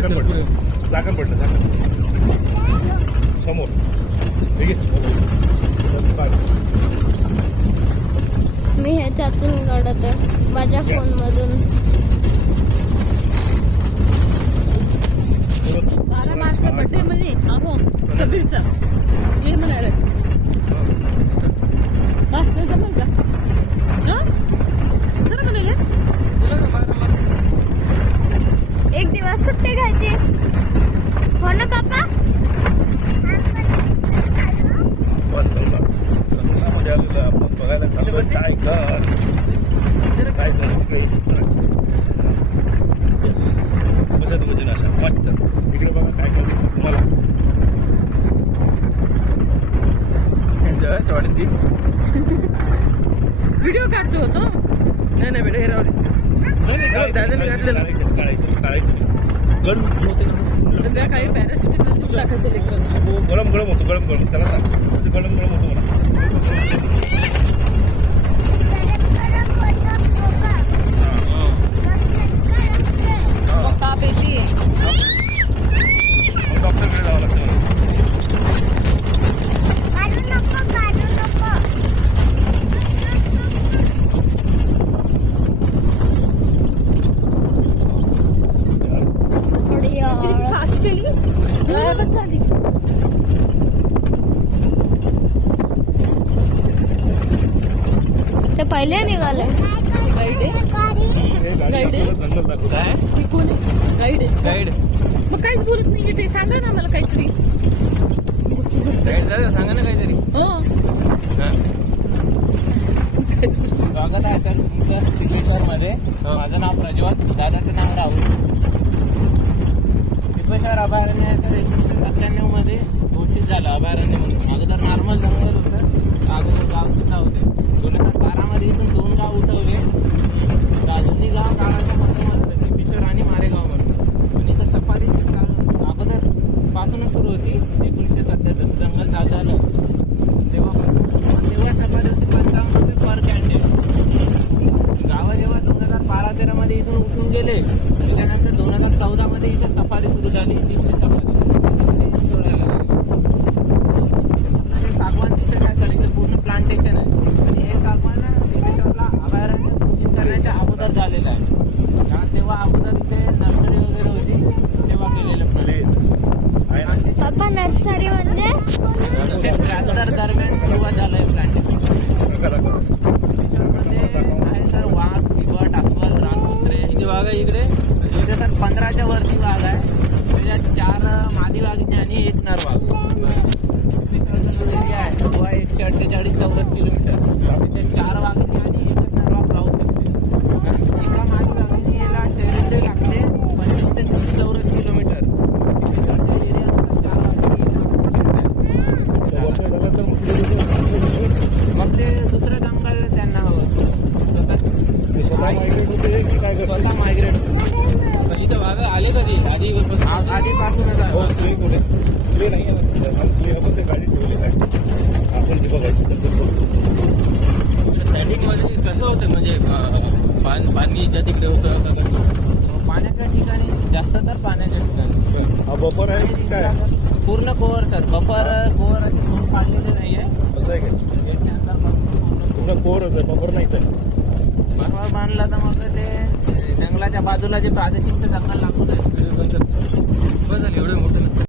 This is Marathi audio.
झाकण पडलं समोर. मी ह्याच्यातून काढत आहे माझ्या फोनमधून. 12 मार्चला बर्थडे म्हणे. अहो कबीरचा ये म्हणाले. बस नाही समजला खरं म्हणाले. एक दिवस सुट्टी घ्यायची हो ना पप्पा. बघायला काय काय कशात वजन असं वाटतं. इकडे बघा काय काय दिसतं तुम्हाला. व्हिडिओ काढतो होतो. नाही नाही बेटा हे राहू दे. काही पॅरासिटामॉल टाकायचं लेकरांना. गरम गरम होतो गरम गरम त्याला गरम गरम होतो मला. ताप येते. डॉक्टरकडे जावं लागतं. फास्ट केली गायबच झाली. ते पहिले निघाले. गाईड आहे. गाईड आहे. ती कोण आहे? गाईड आहे. गाईड मग काहीच बोलत नाहीये ते. सांगा ना मला काहीतरी. सांगा ना काहीतरी. हो स्वागत आहे सर तुमचं टिपेश्वरमध्ये. माझं नाव प्रज्वल, दादाचं नाव राहुल. टिपेश्वर अभयारण्य आहे सर 1997 मध्ये घोषित झालं अभयारण्य म्हणून. अगोदर नॉर्मल जंगल होतं. अगोदर गाव सुद्धा होते. 2012 मध्ये इथून 2 गाव उठवले. दोन्ही गाव गावाच्या मधोमध होते, टिपेश्वर आणि मारेगाव म्हणून. पण इथं सफारी अगोदर पासूनच सुरू होती. 1970 जसं जंगल चालू झालं तेव्हा सफारी होती 55 रुपये पर कॅन्डल. गावं जेव्हा 2012-13 मध्ये इथून उठून गेले त्याच्यानंतर 2014 मध्ये इथे सफारी सुरू झाली. जिप्सी सफारी जिप्सी सोडायला लागली. हे सागवान दिसत आहे सर. इथं पूर्ण प्लांटेशन आहे आणि हे सागवान टिपेश्वरला अभयारण्य घोषित करण्याच्या अगोदर झालेलं आहे. कारण तेव्हा अगोदर इथे नर्सरी वगैरे होती तेव्हा केलेलं पप्पा नर्सरी म्हणजे अगोदर दरम्यान सुरुवात झालंय प्लांटेशन. आहे सर वाघ, बिबट, अस्वल, रानकुत्रे. किती वाघ आहे इकडे? इथे सर 15च्या वरती वाघ आहे. त्याच्यात 4 मादी वाघिणी आणि 1 नर वाघ. तिकडचा जो एरिया आहे तो आहे 148 चौरस किलोमीटर. त्याच्यात 4 वाघिणी आणि 1 नर वाघ राहू शकते. एका मादी वाघिणीला टेरिटरी लागते 25 ते 30 चौरस किलोमीटर. तिकडच्या एरियानुसार 4 वाघिणी मग ते दुसरं जंगल त्यांना हवं स्वतः मायग्रेट. इथं वाघ आले कधी आधीपासूनच आहे. ते गाडी ठेवली आहे आपण ते बघायचं. स्टँडिंगमध्ये कसं होतं म्हणजे पाणीच्या तिकडे होतं का कसं? पाण्याच्या ठिकाणी जास्त तर पाण्याच्या ठिकाणी. हा बफर आहे की काय? पूर्ण कोवर सर. बफर कोवर असे कोण काढलेले नाही आहे. असं आहे का? गेटच्या अंदरपासून पूर्ण कोरच आहे बफर नाही तर. बरोबर बांधला तर मग ते जंगलाच्या बाजूला जे प्रादेशिकचं जंगल लागून आहे